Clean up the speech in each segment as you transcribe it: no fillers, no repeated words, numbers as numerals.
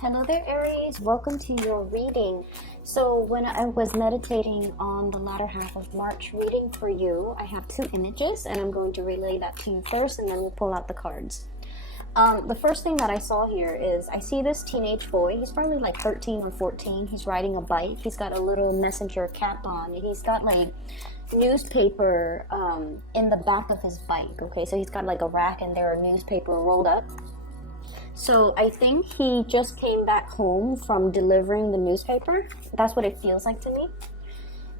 Hello there, Aries. Welcome to your reading. So when I was meditating on the latter half of March reading for you, I have two images and I'm going to relay that to you first and then we'll pull out the cards. The first thing that I saw here is I see this teenage boy. He's probably like 13 or 14. He's riding a bike. He's got a little messenger cap on and he's got like newspaper in the back of his bike. Okay, so he's got like a rack and there are newspaper rolled up. So I think he just came back home from delivering the newspaper. That's what it feels like to me.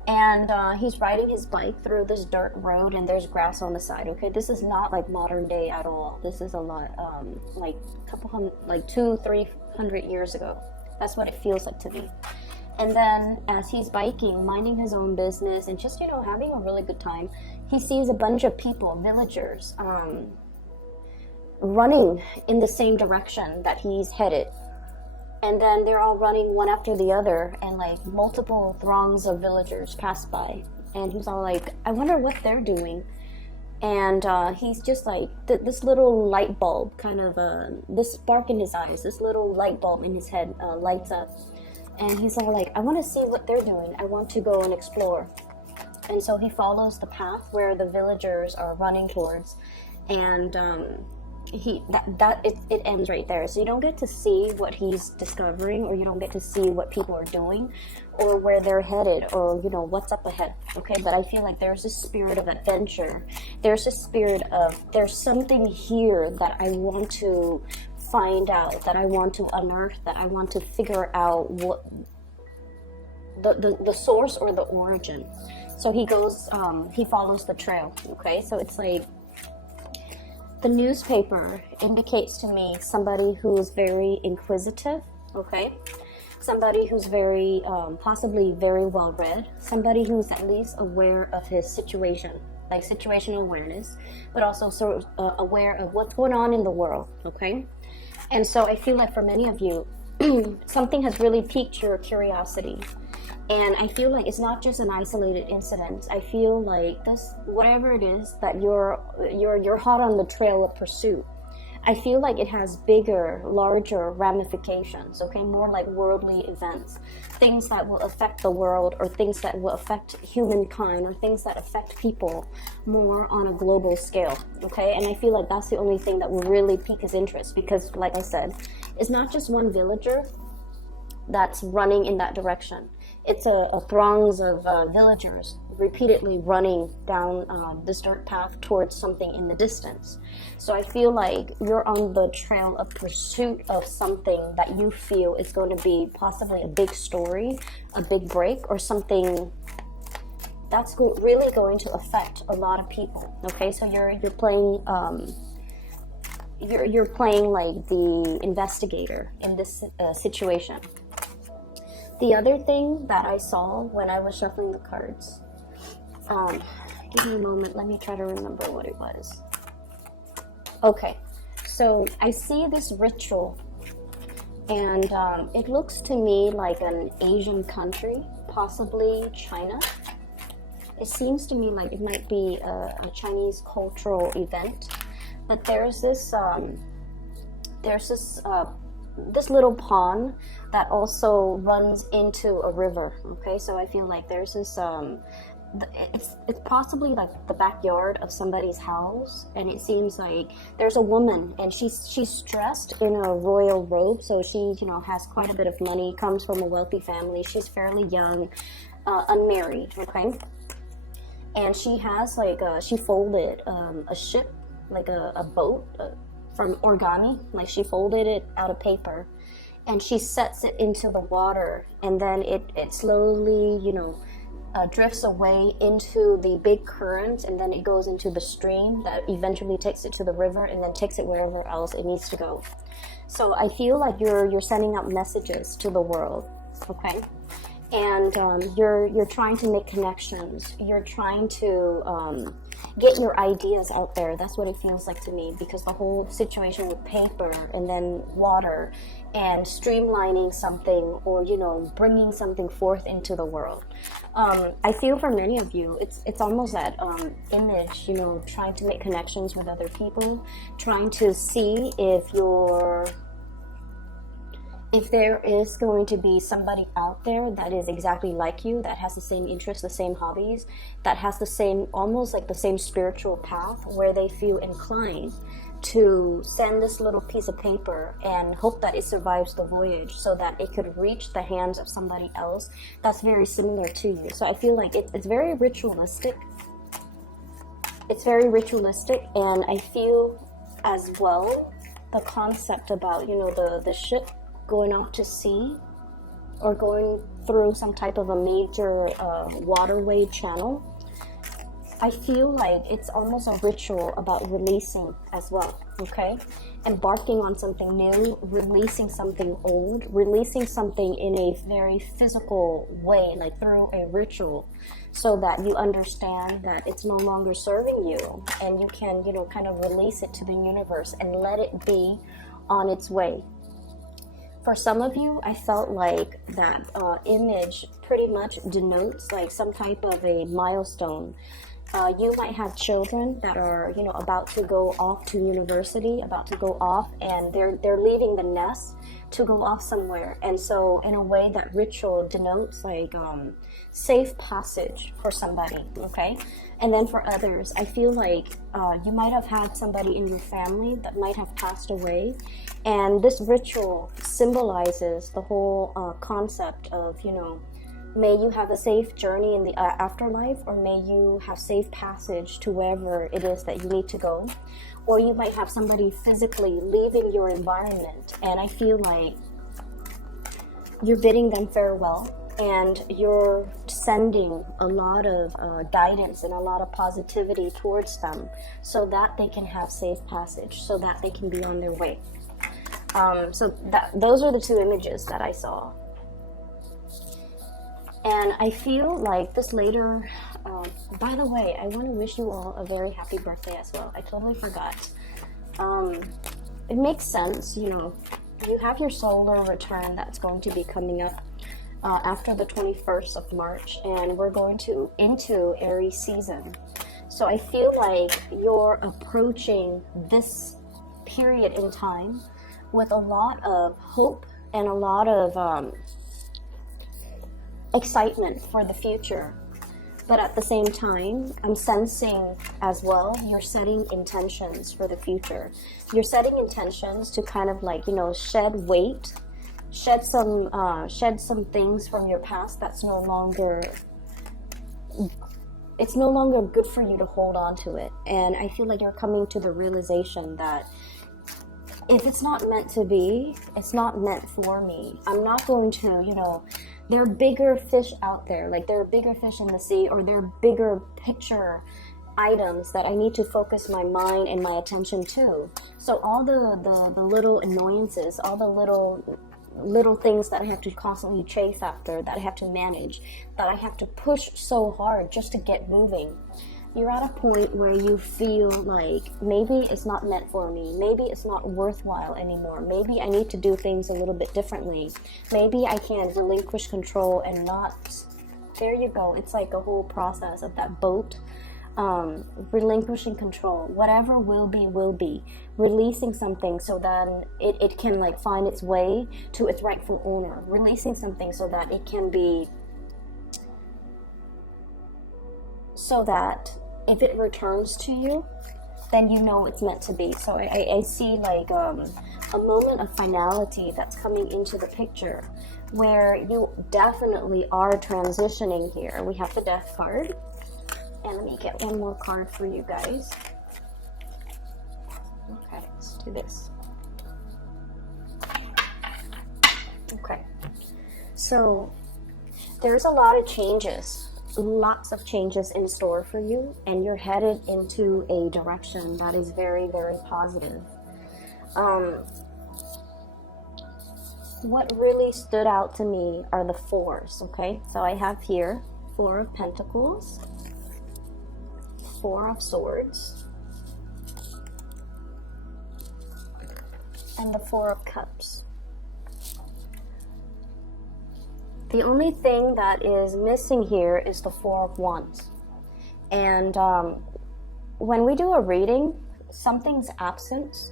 And he's riding his bike through this dirt road and there's grass on the side. Okay, this is not like modern day at all. This is a lot like a couple hundred, like 200-300 years ago. That's what it feels like to me. And then as he's biking, minding his own business and just, having a really good time, he sees a bunch of people, villagers, running in the same direction that he's headed. And then they're all running one after the other and like multiple throngs of villagers pass by. And he's all like, I wonder what they're doing. And he's just like, this little light bulb kind of, this spark in his eyes, this little light bulb in his head lights up. And he's all like, I want to see what they're doing. I want to go and explore. And so he follows the path where the villagers are running towards. And it ends right there. So you don't get to see what he's discovering, or you don't get to see what people are doing or where they're headed, or what's up ahead. Okay, but I feel like there's a spirit of adventure. There's a spirit of there's something here that I want to find out, that I want to unearth, that I want to figure out what the source or the origin. So he goes he follows the trail. Okay, so it's like the newspaper indicates to me somebody who is very inquisitive, okay? Somebody who's very, possibly very well read. Somebody who's at least aware of his situation, like situational awareness, but also sort of aware of what's going on in the world, okay? And so I feel like for many of you, something has really piqued your curiosity. And I feel like it's not just an isolated incident. I feel like this, whatever it is that you're hot on the trail of pursuit, I feel like it has bigger, larger ramifications, okay? More like worldly events, things that will affect the world, or things that will affect humankind, or things that affect people more on a global scale, okay? And I feel like that's the only thing that will really pique his interest, because like I said, it's not just one villager that's running in that direction. It's a throngs of villagers repeatedly running down this dirt path towards something in the distance. So I feel like you're on the trail of pursuit of something that you feel is going to be possibly a big story, a big break, or something that's really going to affect a lot of people. Okay, so you're playing you're playing like the investigator in this situation. The other thing that I saw when I was shuffling the cards, give me a moment, let me try to remember what it was. Okay, so I see this ritual, and it looks to me like an Asian country, possibly China. It seems to me like it might be a Chinese cultural event, but there's this little pond that also runs into a river. Okay, so I feel like there's this it's possibly like the backyard of somebody's house, and it seems like there's a woman and she's dressed in a royal robe, so she has quite a bit of money, comes from a wealthy family. She's fairly young, unmarried, okay, and she has like she folded a ship, like a boat, from origami. Like she folded it out of paper and she sets it into the water, and then it slowly drifts away into the big current, and then it goes into the stream that eventually takes it to the river and then takes it wherever else it needs to go. So I feel like you're sending out messages to the world, okay? And you're trying to make connections. You're trying to get your ideas out there. That's what it feels like to me, because the whole situation with paper and then water and streamlining something, or bringing something forth into the world. I feel for many of you, it's almost that image, trying to make connections with other people, trying to see if you're if there is going to be somebody out there that is exactly like you, that has the same interests, the same hobbies, that has the same, almost like the same spiritual path, where they feel inclined to send this little piece of paper and hope that it survives the voyage so that it could reach the hands of somebody else that's very similar to you. So I feel like it's very ritualistic. It's very ritualistic, and I feel as well the concept about, you know, the ship going off to sea or going through some type of a major waterway channel. I feel like it's almost a ritual about releasing as well, okay? Embarking on something new, releasing something old, releasing something in a very physical way, like through a ritual, so that you understand that it's no longer serving you, and you can, you know, kind of release it to the universe and let it be on its way. For some of you, I felt like that image pretty much denotes like some type of a milestone. You might have children that are, you know, about to go off to university, about to go off, and they're leaving the nest to go off somewhere. And so in a way, that ritual denotes like safe passage for somebody, okay? And then for others, I feel like you might have had somebody in your family that might have passed away, and this ritual symbolizes the whole concept of, you know, may you have a safe journey in the afterlife, or may you have safe passage to wherever it is that you need to go. Or you might have somebody physically leaving your environment, and I feel like you're bidding them farewell, and you're sending a lot of guidance and a lot of positivity towards them so that they can have safe passage, so that they can be on their way. Those are the two images that I saw. And I feel like this later, by the way, I want to wish you all a very happy birthday as well. I totally forgot. It makes sense, you know, you have your solar return that's going to be coming up after the 21st of March, and we're going into Aries season. So I feel like you're approaching this period in time with a lot of hope and a lot of excitement for the future. But at the same time, I'm sensing as well, you're setting intentions for the future. You're setting intentions to kind of like, you know, shed weight, shed some things from your past that's no longer, it's no longer good for you to hold on to it. And I feel like you're coming to the realization that if it's not meant to be, it's not meant for me. I'm not going to, you know, there are bigger fish out there, like there are bigger fish in the sea, or there are bigger picture items that I need to focus my mind and my attention to. So all the little annoyances, all the little things that I have to constantly chase after, that I have to manage, that I have to push so hard just to get moving. You're at a point where you feel like maybe it's not meant for me. Maybe it's not worthwhile anymore. Maybe I need to do things a little bit differently. Maybe I can relinquish control and not. There you go. It's like a whole process of that boat. Relinquishing control. Whatever will be, will be. Releasing something so that it can like find its way to its rightful owner. Releasing something so that it can be, so that if it returns to you, then you know it's meant to be. So I see like a moment of finality that's coming into the picture, where you definitely are transitioning here. We have the Death card, and let me get one more card for you guys. Okay, let's do this. Okay, so there's a lot of changes. Lots of changes in store for you, and you're headed into a direction that is very, very positive. What really stood out to me are the fours, okay? So I have here 4 of Pentacles, 4 of Swords, and the 4 of Cups. The only thing that is missing here is the 4 of Wands. And when we do a reading, something's absent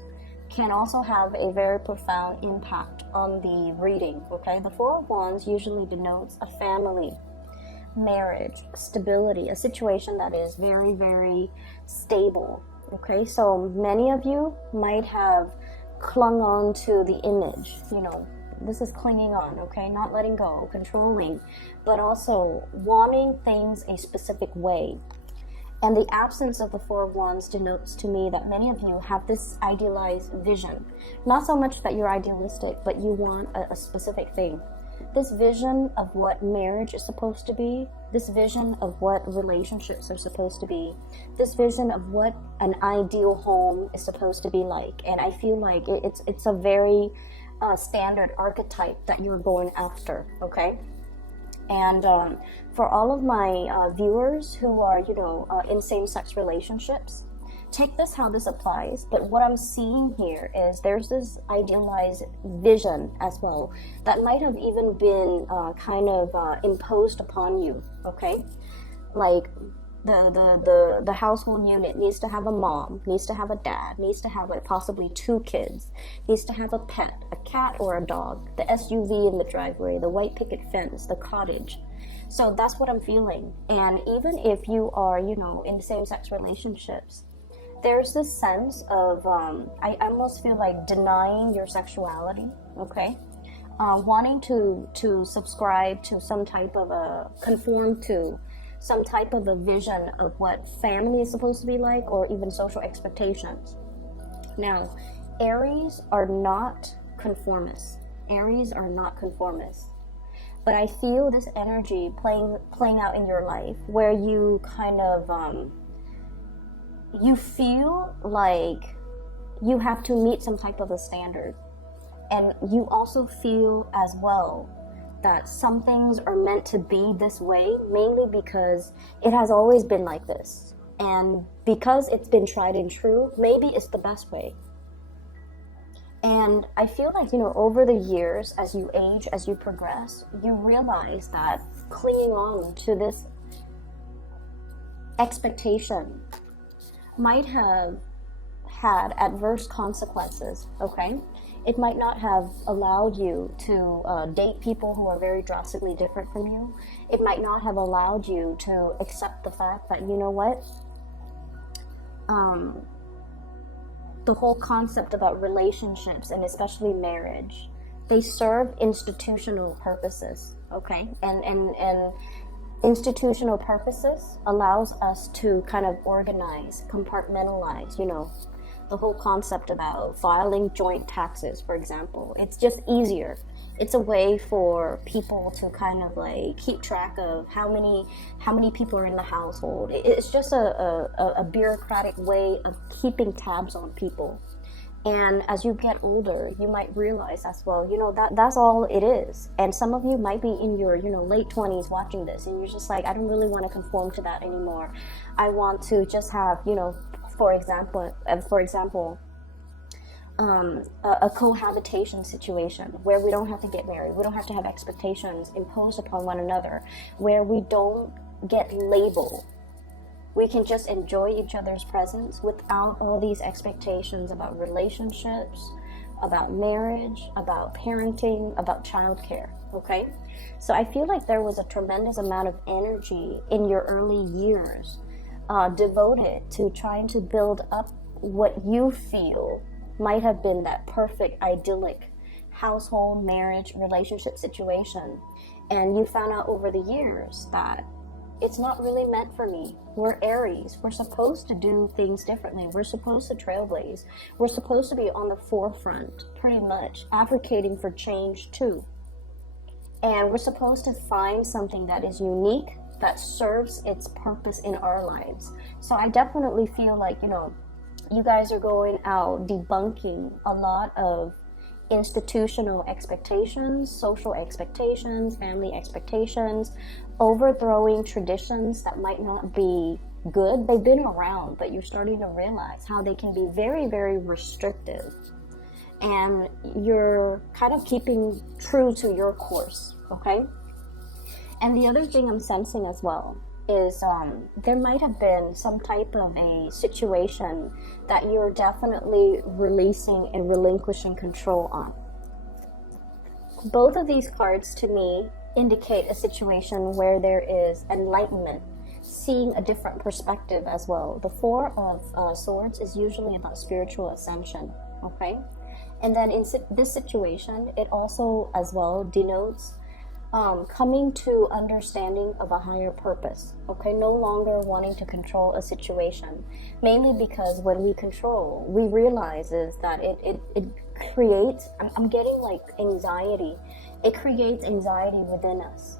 can also have a very profound impact on the reading, okay? The Four of Wands usually denotes a family, marriage, stability, a situation that is very, very stable, okay? So many of you might have clung on to the image, you know, this is clinging on, okay? Not letting go, controlling, but also wanting things a specific way. And the absence of the Four of Wands denotes to me that many of you have this idealized vision. Not so much that you're idealistic, but you want a specific thing. This vision of what marriage is supposed to be, this vision of what relationships are supposed to be, this vision of what an ideal home is supposed to be like. And I feel like it's a very standard archetype that you're going after, okay? And for all of my viewers who are, you know, in same-sex relationships, take this how this applies. But what I'm seeing here is there's this idealized vision as well that might have even been kind of imposed upon you, okay? Like the household unit needs to have a mom, needs to have a dad, needs to have like possibly 2 kids, needs to have a pet, a cat or a dog, the SUV in the driveway, the white picket fence, the cottage. So that's what I'm feeling. And even if you are, you know, in same-sex relationships, there's this sense of, I almost feel like denying your sexuality, okay? Wanting to subscribe to some type of conform to some type of a vision of what family is supposed to be like, or even social expectations. Now, Aries are not conformists. Aries are not conformists. But I feel this energy playing out in your life where you kind of, you feel like you have to meet some type of a standard. And you also feel as well that some things are meant to be this way, mainly because it has always been like this. And because it's been tried and true, maybe it's the best way. And I feel like, you know, over the years, as you age, as you progress, you realize that clinging on to this expectation might have had adverse consequences, okay? It might not have allowed you to date people who are very drastically different from you. It might not have allowed you to accept the fact that, you know what, the whole concept about relationships, and especially marriage, they serve institutional purposes, okay? And institutional purposes allows us to kind of organize, compartmentalize, you know, the whole concept about filing joint taxes, for example. It's just easier. It's a way for people to kind of like keep track of how many people are in the household. It's just a bureaucratic way of keeping tabs on people. And as you get older, you might realize as well, you know, that's all it is. And some of you might be in your, you know, late 20s watching this, and you're just like, I don't really want to conform to that anymore. I want to just have, you know, for example, a cohabitation situation where we don't have to get married, we don't have to have expectations imposed upon one another, where we don't get labeled. We can just enjoy each other's presence without all these expectations about relationships, about marriage, about parenting, about childcare, okay? So I feel like there was a tremendous amount of energy in your early years devoted to trying to build up what you feel might have been that perfect, idyllic household, marriage, relationship situation. And you found out over the years that it's not really meant for me. We're Aries. We're supposed to do things differently. We're supposed to trailblaze. We're supposed to be on the forefront, pretty much, advocating for change too. And we're supposed to find something that is unique, that serves its purpose in our lives. So I definitely feel like, you know, you guys are going out debunking a lot of institutional expectations, social expectations, family expectations, overthrowing traditions that might not be good. They've been around, but you're starting to realize how they can be very, very restrictive. And you're kind of keeping true to your course, okay? And the other thing I'm sensing as well is there might have been some type of a situation that you're definitely releasing and relinquishing control on. Both of these cards to me indicate a situation where there is enlightenment, seeing a different perspective as well. The Four of Swords is usually about spiritual ascension, okay? And then in this situation, it also as well denotes coming to understanding of a higher purpose, okay? No longer wanting to control a situation, mainly because when we control, we realize is that it creates, I'm getting like anxiety. It creates anxiety within us.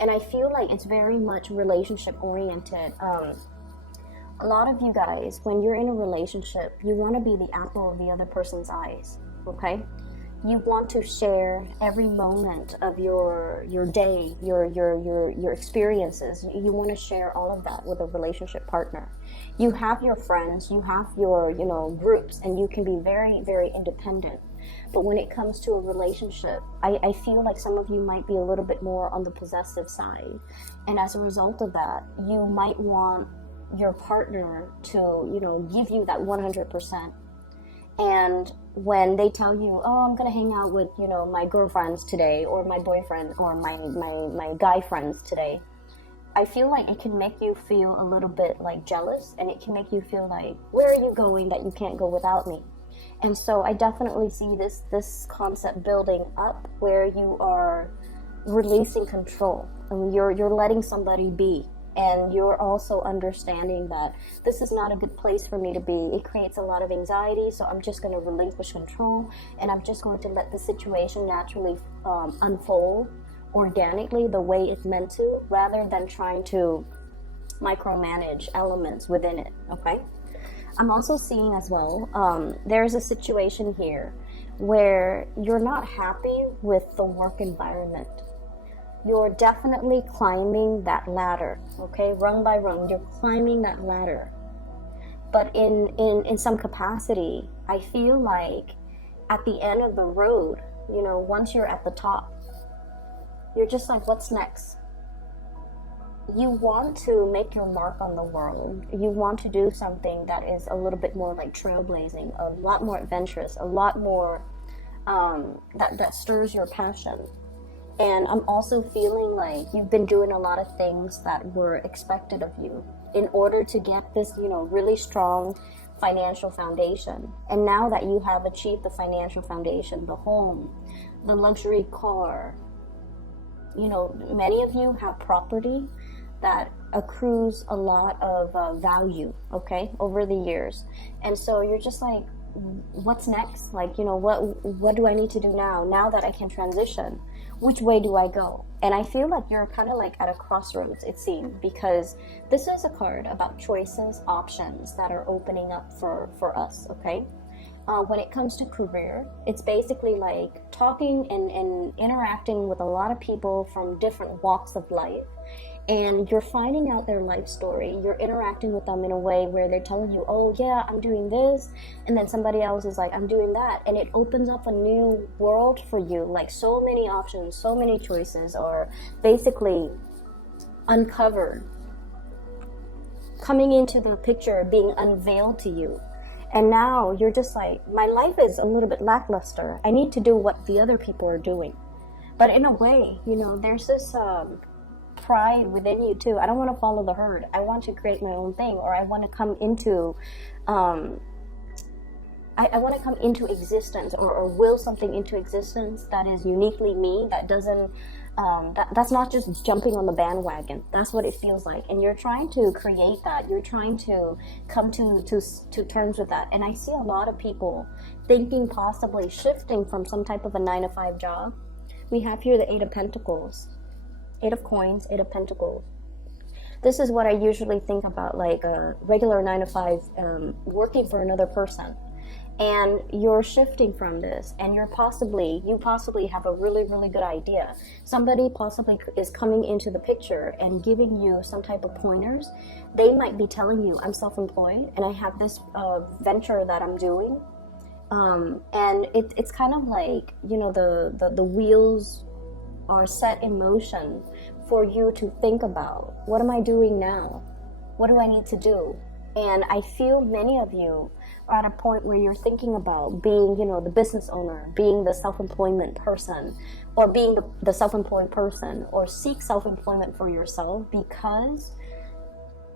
And I feel like it's very much relationship oriented. A lot of you guys, when you're in a relationship, you want to be the apple of the other person's eyes, okay? You want to share every moment of your day, your experiences. You want to share all of that with a relationship partner. You have your friends, you have your, groups, and you can be very, very independent. But when it comes to a relationship, I feel like some of you might be a little bit more on the possessive side. And as a result of that, you might want your partner to, give you that 100%. And when they tell you, oh, I'm going to hang out with, my girlfriends today, or my boyfriend, or my guy friends today, I feel like it can make you feel a little bit like jealous, and it can make you feel like, where are you going that you can't go without me? And so I definitely see this concept building up where you are releasing control, and you're letting somebody be. And you're also understanding that this is not a good place for me to be. It creates a lot of anxiety, so I'm just going to relinquish control, and I'm just going to let the situation naturally unfold organically the way it's meant to, rather than trying to micromanage elements within it, okay? I'm also seeing as well, there's a situation here where you're not happy with the work environment. You're definitely climbing that ladder, okay? Rung by rung, you're climbing that ladder. But in some capacity, I feel like at the end of the road, once you're at the top, you're just like, what's next? You want to make your mark on the world. You want to do something that is a little bit more like trailblazing, a lot more adventurous, a lot more that stirs your passion. And I'm also feeling like you've been doing a lot of things that were expected of you in order to get this, really strong financial foundation. And now that you have achieved the financial foundation, the home, the luxury car, many of you have property that accrues a lot of value, okay, over the years. And so you're just like, what's next? Like, what do I need to do now that I can transition? Which way do I go? And I feel like you're kind of like at a crossroads, it seems, because this is a card about choices, options that are opening up for us, okay? When it comes to career, it's basically like talking and interacting with a lot of people from different walks of life. And you're finding out their life story. You're interacting with them in a way where they're telling you, oh yeah, I'm doing this. And then somebody else is like, I'm doing that. And it opens up a new world for you. Like so many options, so many choices are basically uncovered, coming into the picture, being unveiled to you. And now you're just like, my life is a little bit lackluster. I need to do what the other people are doing. But in a way, there's this pride within you too. I don't want to follow the herd. I want to create my own thing, or I want to come into I want to come into existence, or will something into existence that is uniquely me, that doesn't that's not just jumping on the bandwagon. That's what it feels like. And you're trying to create that. You're trying to come to terms with that. And I see a lot of people thinking possibly shifting from some type of a 9-to-5 job. We have here the 8 of Pentacles, 8 of Coins, 8 of Pentacles. This is what I usually think about, like a regular 9-to-5 working for another person. And you're shifting from this, and you possibly have a really, really good idea. Somebody possibly is coming into the picture and giving you some type of pointers. They might be telling you, I'm self-employed and I have this venture that I'm doing. And it's kind of like, the wheels are set in motion for you to think about, what am I doing now? What do I need to do? And I feel many of you are at a point where you're thinking about being, the business owner, being the self-employment person, or being the self-employed person, or seek self-employment for yourself because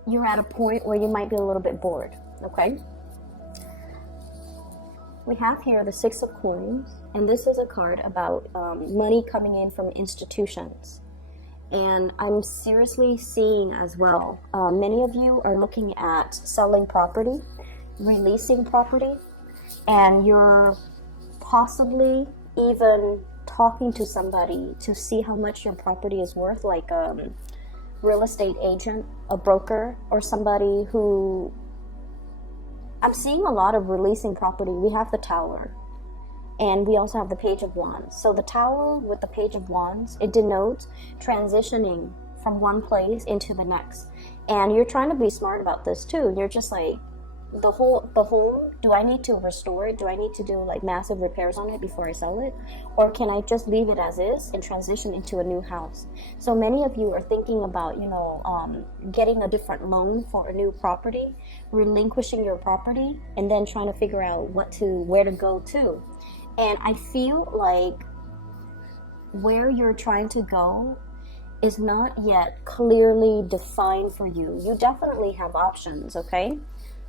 you're at a point where you might be a little bit bored, okay? We have here the Six of Coins, and this is a card about money coming in from institutions. And I'm seriously seeing as well, many of you are looking at selling property, releasing property, and you're possibly even talking to somebody to see how much your property is worth, like a real estate agent, a broker, or somebody who... I'm seeing a lot of releasing property. We have the Tower, and we also have the Page of Wands. So the Tower with the Page of Wands, it denotes transitioning from one place into the next. And you're trying to be smart about this too. You're just like, the home, do I need to restore it? Do I need to do like massive repairs on it before I sell it? Or can I just leave it as is and transition into a new house? So many of you are thinking about, getting a different loan for a new property, relinquishing your property, and then trying to figure out where to go to. And I feel like where you're trying to go is not yet clearly defined for you. You definitely have options, okay?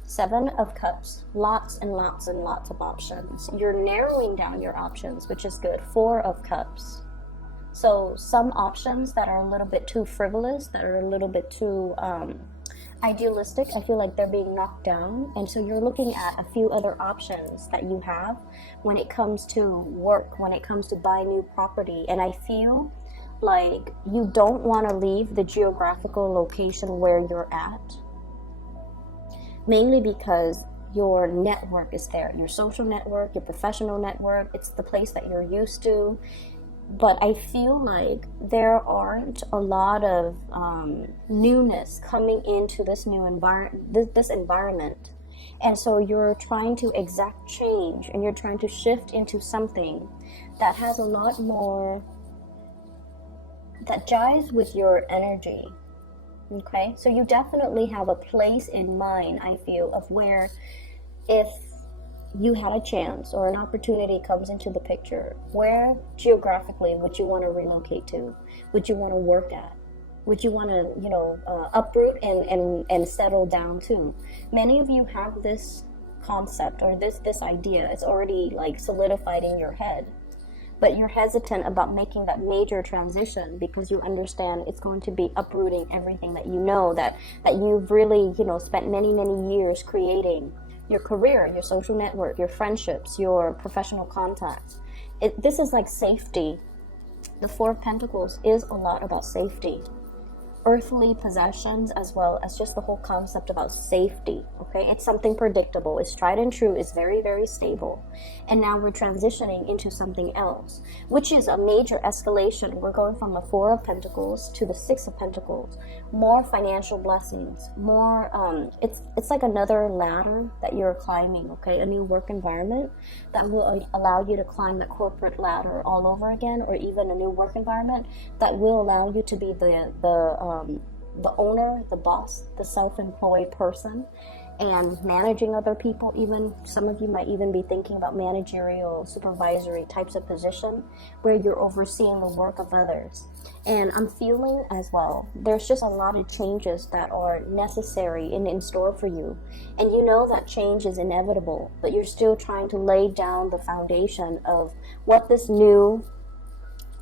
Seven of Cups, lots and lots and lots of options. You're narrowing down your options, which is good. Four of Cups. So some options that are a little bit too frivolous, that are a little bit too idealistic, I feel like they're being knocked down. And so you're looking at a few other options that you have when it comes to work, when it comes to buying new property. And I feel like you don't want to leave the geographical location where you're at, mainly because your network is there, your social network, your professional network. It's the place that you're used to. But I feel like there aren't a lot of newness coming into this new this environment. And so you're trying to exact change, and you're trying to shift into something that has a lot more, that jives with your energy. Okay, so you definitely have a place in mind, I feel, of where if you had a chance or an opportunity comes into the picture, where geographically would you want to relocate to? Would you want to work at? Would you want to, uproot and settle down to? Many of you have this concept or this idea. It's already like solidified in your head. But you're hesitant about making that major transition because you understand it's going to be uprooting everything that you know, that you've really, spent many, many years creating. Your career, your social network, your friendships, your professional contacts. This is like safety. The Four of Pentacles is a lot about safety. Earthly possessions, as well as just the whole concept about safety. Okay, it's something predictable, it's tried and true, it's very, very stable. And now we're transitioning into something else, which is a major escalation. We're going from the Four of Pentacles to the Six of Pentacles. More financial blessings, more it's like another ladder that you're climbing. Okay, a new work environment that will allow you to climb the corporate ladder all over again, or even a new work environment that will allow you to be the owner, the boss, the self-employed person, and managing other people. Even some of you might even be thinking about managerial, supervisory types of position where you're overseeing the work of others. And I'm feeling as well, there's just a lot of changes that are necessary and in store for you. And you know that change is inevitable, but you're still trying to lay down the foundation of what this new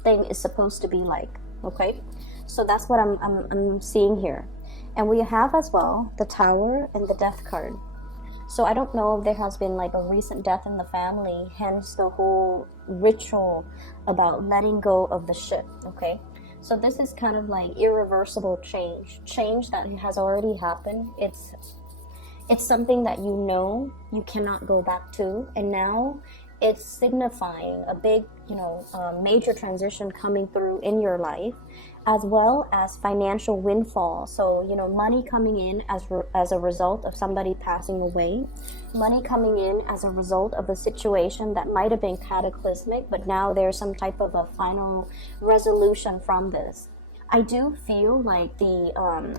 thing is supposed to be like. Okay? So that's what I'm seeing here. And we have as well the Tower and the Death card. So I don't know if there has been like a recent death in the family, hence the whole ritual about letting go of the ship, okay? So this is kind of like irreversible change that has already happened. It's something that you know you cannot go back to, and now It's signifying a big, major transition coming through in your life, as well as financial windfall. So, money coming in as a result of somebody passing away, money coming in as a result of a situation that might have been cataclysmic, but now there's some type of a final resolution from this. I do feel like the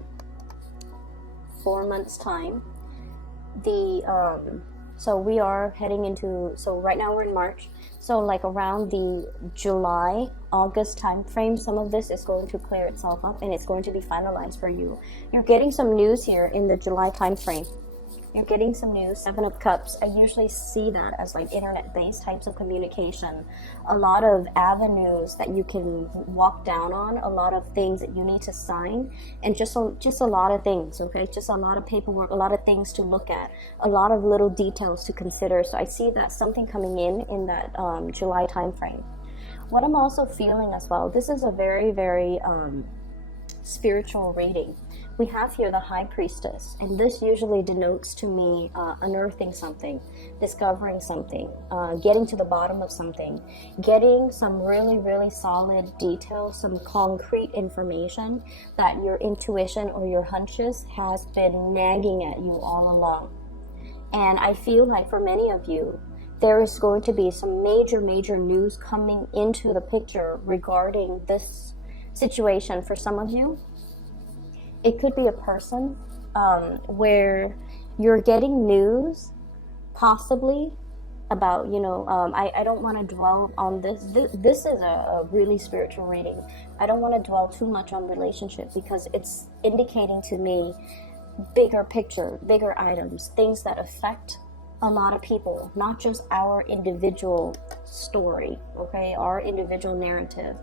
4 months time, so we are heading into, so right now we're in March, so like around the July, August time frame, some of this is going to clear itself up and it's going to be finalized for you. You're getting some news here in the July time frame. You're getting some news. 7 of Cups, I usually see that as like internet-based types of communication. A lot of avenues that you can walk down on, a lot of things that you need to sign, and just a lot of things, okay? Just a lot of paperwork, a lot of things to look at, a lot of little details to consider. So I see that something coming in that July time frame. What I'm also feeling as well, this is a very, very spiritual reading. We have here the High Priestess, and this usually denotes to me unearthing something, discovering something, getting to the bottom of something, getting some really, really solid details, some concrete information that your intuition or your hunches has been nagging at you all along. And I feel like for many of you, there is going to be some major, major news coming into the picture regarding this situation. For some of you, it could be a person where you're getting news possibly about, I don't want to dwell on this. This is a really spiritual reading. I don't want to dwell too much on relationship because it's indicating to me bigger picture, bigger items, things that affect a lot of people, not just our individual story, okay, our individual narrative.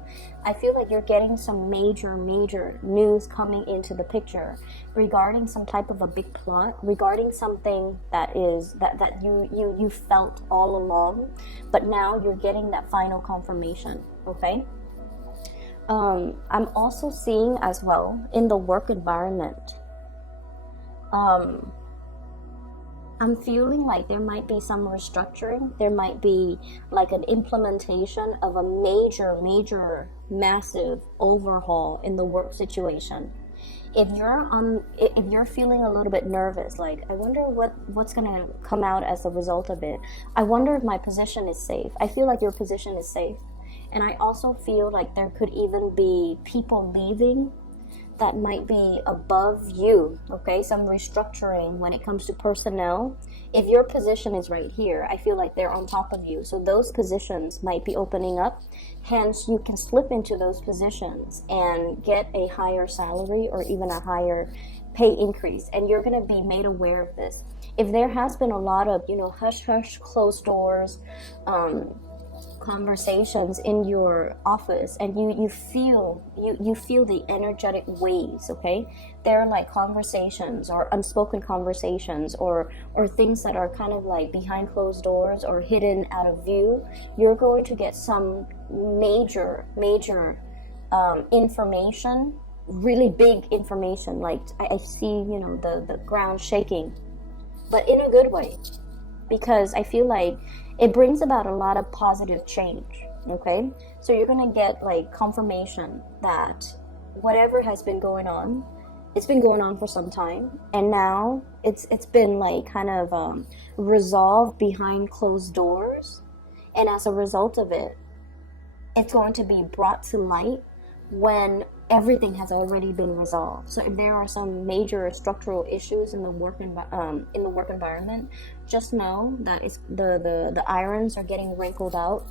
I feel like you're getting some major, major news coming into the picture regarding some type of a big plot, regarding something that you felt all along, but now you're getting that final confirmation, okay? I'm also seeing as well in the work environment, I'm feeling like there might be some restructuring. There might be like an implementation of a major, major, massive overhaul in the work situation. If you're feeling a little bit nervous, like I wonder what's gonna come out as a result of it. I wonder if my position is safe. I feel like your position is safe, and I also feel like there could even be people leaving that might be above you, okay? Some restructuring when it comes to personnel. If your position is right here, I feel like they're on top of you. So those positions might be opening up. Hence, you can slip into those positions and get a higher salary or even a higher pay increase. And you're going to be made aware of this. If there has been a lot of, hush-hush, closed doors, conversations in your office, and you feel the energetic waves, okay? They're like conversations or unspoken conversations or things that are kind of like behind closed doors or hidden out of view. You're going to get some major information, really big information. Like I see the ground shaking, but in a good way, because I feel like it brings about a lot of positive change, okay? So you're going to get like confirmation that whatever has been going on, it's been going on for some time, and now it's been like kind of resolved behind closed doors, and as a result of it, it's going to be brought to light when everything has already been resolved. So if there are some major structural issues in the work environment, just know that it's the irons are getting wrinkled out,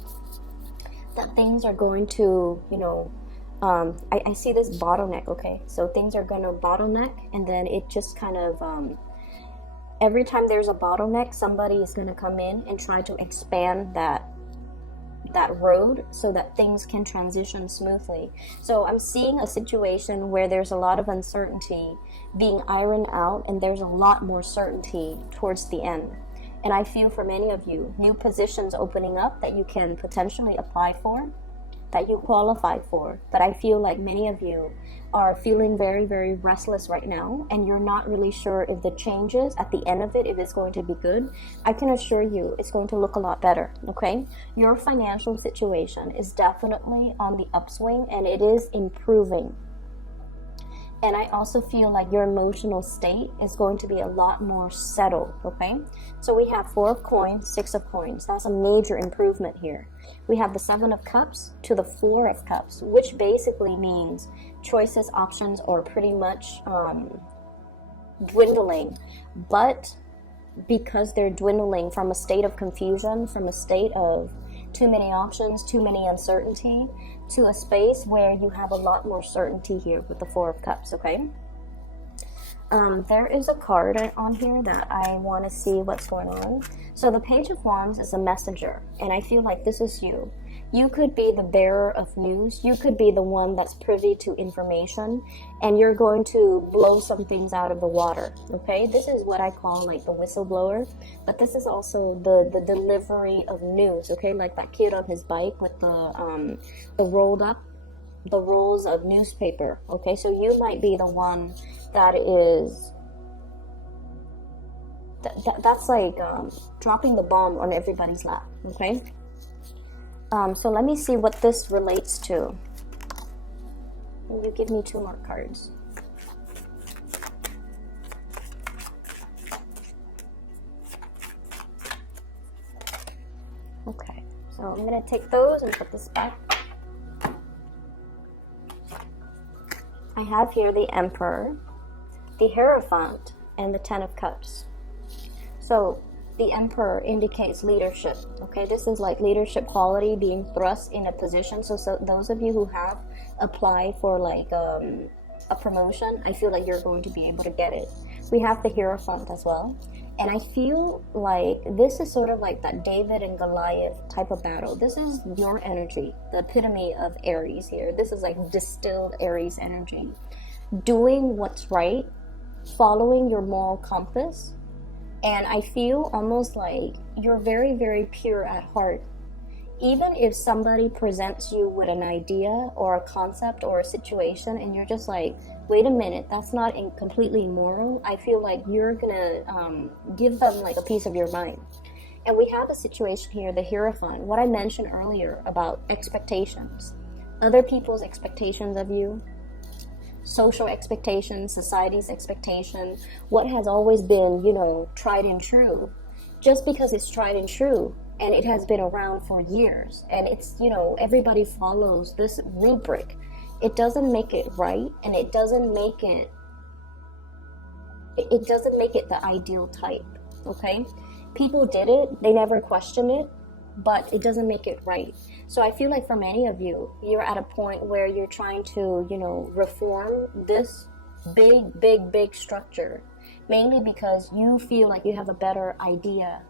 that things are going to, I see this bottleneck, okay? So things are going to bottleneck, and then it just kind of, every time there's a bottleneck, somebody is going to come in and try to expand that road so that things can transition smoothly. So I'm seeing a situation where there's a lot of uncertainty being ironed out, and there's a lot more certainty towards the end. And I feel for many of you, new positions opening up that you can potentially apply for, that you qualify for. But I feel like many of you are feeling very, very restless right now, and you're not really sure if the changes at the end of it, if it's going to be good. I can assure you it's going to look a lot better, okay? Your financial situation is definitely on the upswing, and it is improving. And I also feel like your emotional state is going to be a lot more settled, okay? So we have 4 of coins, 6 of coins. That's a major improvement here. We have the 7 of cups to the 4 of cups, which basically means choices, options, are pretty much dwindling. But because they're dwindling from a state of confusion, from a state of too many options, too many uncertainty, to a space where you have a lot more certainty here with the 4 of cups, okay? There is a card on here that I want to see what's going on. So the Page of Wands is a messenger, and I feel like this is you. You could be the bearer of news. You could be the one that's privy to information, and you're going to blow some things out of the water, okay? This is what I call like the whistleblower, but this is also the delivery of news, okay? Like that kid on his bike with the rolls of newspaper, okay? So you might be the one that is that's like dropping the bomb on everybody's lap, okay? So let me see what this relates to. You give me 2 more cards. Okay, so I'm gonna take those and put this back. I have here the Emperor, the Hierophant, and the 10 of Cups. So the Emperor indicates leadership, okay? This is like leadership quality being thrust in a position. So those of you who have applied for like a promotion, I feel like you're going to be able to get it. We have the Hierophant as well. And I feel like this is sort of like that David and Goliath type of battle. This is your energy, the epitome of Aries here. This is like distilled Aries energy. Doing what's right, following your moral compass. And I feel almost like you're very, very pure at heart. Even if somebody presents you with an idea or a concept or a situation and you're just like, wait a minute, that's not completely immoral, I feel like you're gonna give them like a piece of your mind. And we have a situation here, the Hierophant, what I mentioned earlier about expectations. Other people's expectations of you, social expectations, society's expectation, what has always been, tried and true. Just because it's tried and true and it has been around for years and it's, everybody follows this rubric, it doesn't make it right, and it doesn't make it the ideal type, okay? People did it, they never questioned it, but it doesn't make it right. So I feel like for many of you, you're at a point where you're trying to, reform this big structure, mainly because you feel like you have a better idea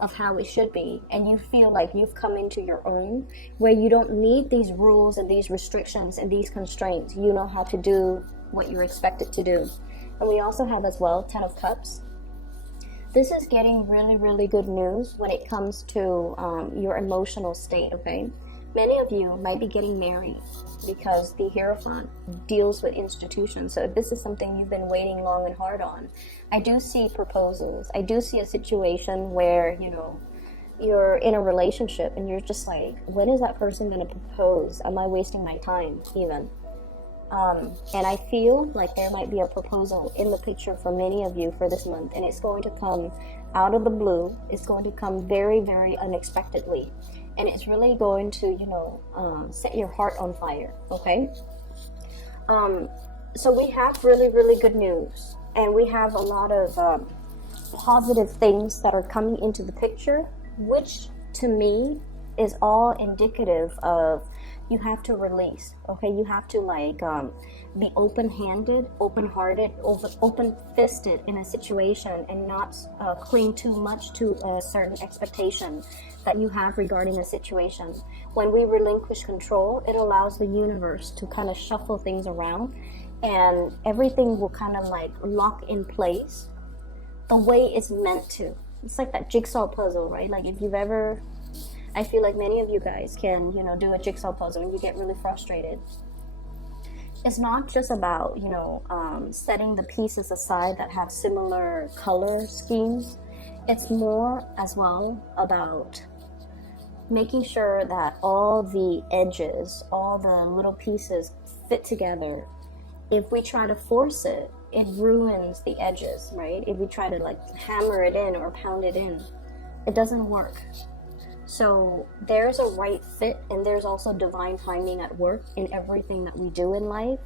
of how it should be, and you feel like you've come into your own, where you don't need these rules and these restrictions and these constraints. You know how to do what you're expected to do. And we also have as well 10 of Cups. This is getting really, really good news when it comes to your emotional state, okay? Many of you might be getting married because the Hierophant deals with institutions. So if this is something you've been waiting long and hard on, I do see proposals. I do see a situation where, you're in a relationship and you're just like, when is that person going to propose? Am I wasting my time even? And I feel like there might be a proposal in the picture for many of you for this month, and it's going to come out of the blue. It's going to come very, very unexpectedly, and it's really going to, set your heart on fire, okay? So we have really, really good news, and we have a lot of positive things that are coming into the picture, which to me is all indicative of you have to release, okay? You have to be open-handed, open-hearted, open-fisted in a situation, and not cling too much to a certain expectation that you have regarding a situation. When we relinquish control, it allows the universe to kind of shuffle things around, and everything will kind of lock in place the way it's meant to. It's like that jigsaw puzzle, right? Like if you've ever I feel like many of you guys can, you know, do a jigsaw puzzle when you get really frustrated. It's not just about, you know, setting the pieces aside that have similar color schemes. It's more as well about making sure that all the edges, all the little pieces fit together. If we try to force it, it ruins the edges, right? If we try to like hammer it in or pound it in, it doesn't work. So there's a right fit, and there's also divine timing at work in everything that we do in life.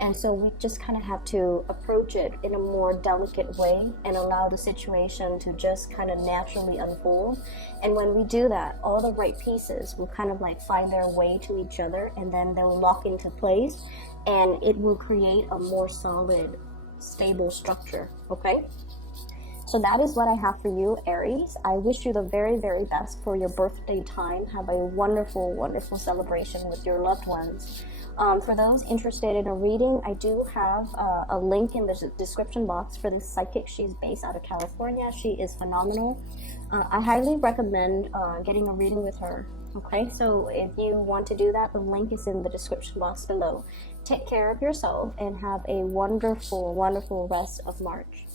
And so we just kind of have to approach it in a more delicate way and allow the situation to just kind of naturally unfold. And when we do that, all the right pieces will kind of like find their way to each other, and then they'll lock into place, and it will create a more solid, stable structure. Okay? So that is what I have for you, Aries. I wish you the very, very best for your birthday time. Have a wonderful, wonderful celebration with your loved ones. For those interested in a reading, I do have a link in the description box for this psychic. She's based out of California. She is phenomenal. I highly recommend getting a reading with her. Okay, so if you want to do that, the link is in the description box below. Take care of yourself and have a wonderful, wonderful rest of March.